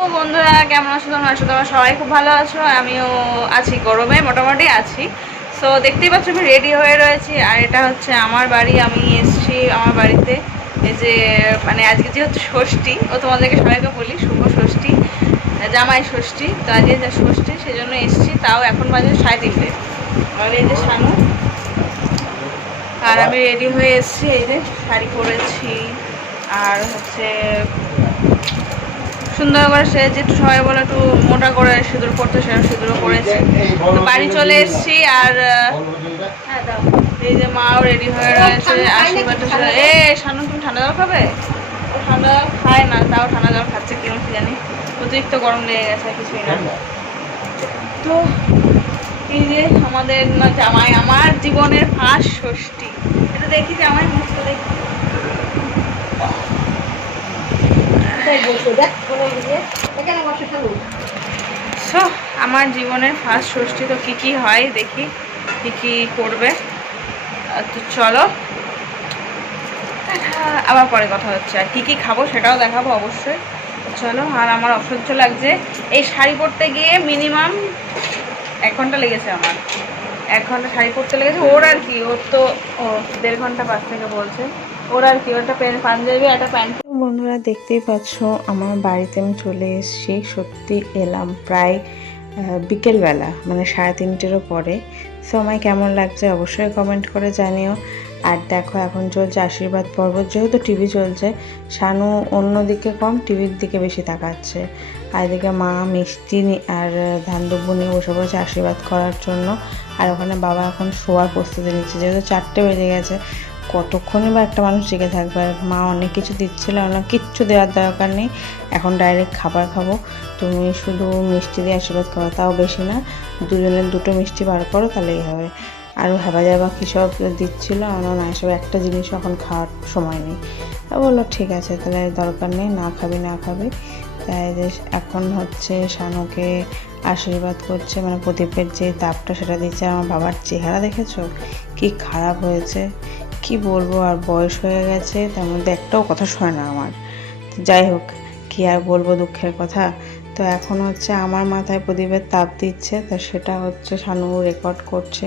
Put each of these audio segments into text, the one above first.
বন্ধুরা কেমন আছো? তোমরা সবাই খুব ভালো আছো, আমিও আছি, গরমে মোটামুটি আছি। সো দেখতেই পাচ্ছ আমি রেডি হয়ে রয়েছি, আর এটা হচ্ছে আমার বাড়ি। আমি এসেছি আমার বাড়িতে, এই যে মানে আজকে যে হচ্ছে ষষ্ঠী, ও তোমাদেরকে সবাইকে বলি শুভ ষষ্ঠী, জামাই ষষ্ঠী। তো আজকে যা ষষ্ঠী সেই জন্য এসেছি, তাও এখন বাজে 3:30। আর এই যে শানু আর আমি রেডি হয়ে এসেছি, এই যে শাড়ি পরেছি, আর হচ্ছে সুন্দর করে সেজে একটু সবাই বলে একটু মোটা করে সিঁদুর পড়তে, সেটা সিঁদুরও পড়েছি। তো বাড়ি চলে এসেছি, আর এই যে মাও রেডি হয়ে রয়েছে। আশীর্বাদ এ শানু, তুমি ঠান্ডা জল খাবে? ও ঠান্ডা জল খায় না, তাও ঠান্ডা জল খাচ্ছে, কেন কি জানি, অতিরিক্ত গরম লেগে গেছে, কিছুই না। তো এই যে আমাদের জামাই, আমার জীবনের ফার্স্ট ষষ্ঠী, এটা দেখি জামাই মুখটা দেখি। সো আমার জীবনের ফার্স্ট ষষ্ঠী, তো কী কী হয় দেখি, কী কী করবে। তো চলো আবার পরে কথা হচ্ছে, আর কী কী খাবো সেটাও দেখাবো অবশ্যই। চলো। আর আমার অসহ্য লাগছে এই শাড়ি পরতে গিয়ে, মিনিমাম 1 ঘন্টা লেগেছে আমার, 1 ঘন্টা শাড়ি পরতে লেগেছে। ওর আর কি, ওর তো 1.5 ঘন্টা পাশ থেকে বলছে, ওর আর কি, ওটা পাঞ্জাবি একটা প্যান্ট। বন্ধুরা দেখতেই পাচ্ছ আমার বাড়িতে আমি চলে এসেছি। সত্যি এলাম প্রায় বিকেলবেলা, মানে 3:30-এরও পরে। সো আমায় কেমন লাগছে অবশ্যই কমেন্ট করে জানিও। আর দেখো এখন চলছে আশীর্বাদ পর্ব, যেহেতু টিভি চলছে, শানু অন্যদিকে কম, টিভির দিকে বেশি তাকাচ্ছে। আর এদিকে মা মিষ্টি আর ধান দুব্বু নিয়ে বসে বসে আশীর্বাদ করার জন্য। আর ওখানে বাবা এখন শোয়ার প্রস্তুতি নিচ্ছে, যেহেতু 4টে বেজে গেছে, কতক্ষণই বা একটা মানুষ জেগে থাকবে। আর মা অনেক কিছু দিচ্ছিল, অনেক কিচ্ছু দেওয়ার দরকার নেই, এখন ডাইরেক্ট খাবার খাবো, তুমি শুধু মিষ্টি দিয়ে আশীর্বাদ করো, তাও বেশি না, দুজনের 2টো মিষ্টি বার করো তাহলেই হবে। আরও হেবা যাবা কী সব দিচ্ছিলো, আমার না এসব একটা জিনিসও এখন খাওয়ার সময় নেই। তা বললো ঠিক আছে, তাহলে দরকার নেই, না খাবি। তাই যে এখন হচ্ছে শানুকে আশীর্বাদ করছে, মানে প্রদীপের যে তাপটা সেটা দিচ্ছে। আমার বাবার চেহারা দেখেছো কি খারাপ হয়েছে, কি বলবো, আর বয়স হয়ে গেছে, তার মধ্যে একটাও কথা শোনে না আমার। যাই হোক, কি আর বলবো, দুঃখের কথা। তো এখন হচ্ছে আমার মাথায় প্রদীপের তাপ দিচ্ছে, তো সেটা হচ্ছে শানু রেকর্ড করছে।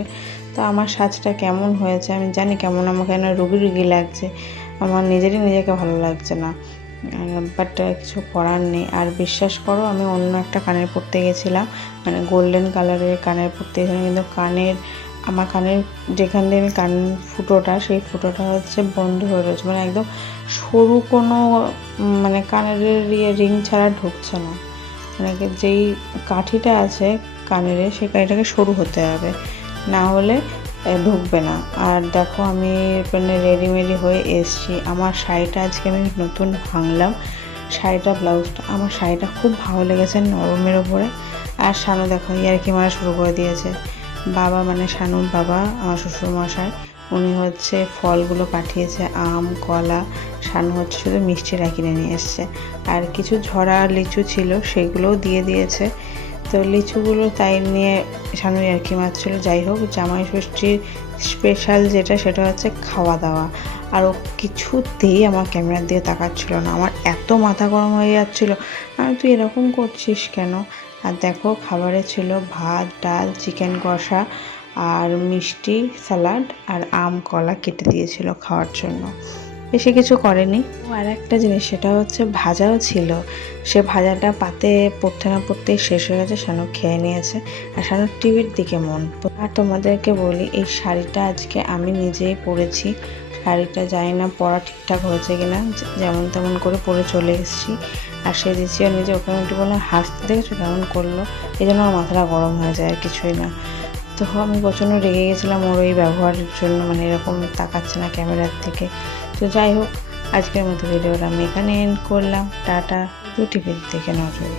তো আমার সাজটা কেমন হয়েছে আমি জানি, কেমন আমাকে না রুগী লাগছে, আমার নিজেকে ভালো লাগছে না, বাট কিছু করার নেই। আর বিশ্বাস করো, আমি অন্য একটা কানের পরতে গেছিলাম, মানে গোল্ডেন কালারের কানের পরতে গেছিলাম, কিন্তু আমার কানের যেখান দিয়ে আমি কান ফুটোটা, সেই ফুটোটা হচ্ছে বন্ধ হয়ে রয়েছে, মানে একদম সরু কোনো মানে কানের রিং ছাড়া ঢুকছে না, মানে যেই কাঠিটা আছে কানের, সেই কাঠিটাকে সরু হতে হবে, না হলে ঢুকবে না। আর দেখো আমি মানে রেডিমেডি হয়ে এসছি। আমার শাড়িটা আজকে আমি নতুন ভাঙলাম, শাড়িটা ব্লাউজটা, আমার শাড়িটা খুব ভালো লেগেছে নরমের ওপরে। আর শানু দেখো ইয়ার্কি মারা শুরু করে দিয়েছে। বাবা মানে শানুর বাবা, আমার শ্বশুরমশাই, উনি হচ্ছে ফলগুলো পাঠিয়েছে, আম কলা, শানু হচ্ছে শুধু মিষ্টিটা কিনে নিয়ে এসছে। আর কিছু ঝরা লিচু ছিল, সেগুলোও দিয়ে দিয়েছে। তো লিচুগুলো তাই নিয়ে শানু ইয়ার্কি মারছিল। যাই হোক, জামাই ষষ্ঠীর স্পেশাল যেটা, সেটা হচ্ছে খাওয়া দাওয়া। আর ও কিছুতেই আমার ক্যামেরার দিয়ে তাকাচ্ছিল না, আমার এত মাথা গরম হয়ে যাচ্ছিলো, তুই এরকম করছিস কেন। আর দেখো খাবারে ছিল ভাত, ডাল, চিকেন কষা, আর মিষ্টি, স্যালাড, আর আম কলা কেটে দিয়েছিল খাওয়ার জন্য, বেশি কিছু করেনি। আর একটা জিনিস, সেটা হচ্ছে ভাজাও ছিল, সে ভাজাটা পাতে পড়তে না পড়তেই শেষ হয়ে গেছে, শানু খেয়ে নিয়েছে। আর শানুর টিভির দিকে মন। আর তোমাদেরকে বলি, এই শাড়িটা আজকে আমি নিজেই পরেছি, শাড়িটা জানি না পরা ঠিকঠাক হয়েছে কিনা, যেমন তেমন করে পরে চলে এসেছি। আর সে দিচ্ছি আর নিজে, ওকে একটু বললাম হাসতে, দেখেছো কেমন করলো, এই জন্য আমার মাথাটা গরম হয়ে যায়, আর কিছুই না। তো আমি প্রচণ্ড রেগে গেছিলাম ওর এই ব্যবহারের জন্য, মানে এরকম তাকাচ্ছে না ক্যামেরার থেকে। তো যাই হোক, আজকের মতো ভিডিওটা আমি এখানে এন্ড করলাম, টাটা। টিভির দিকে নজর।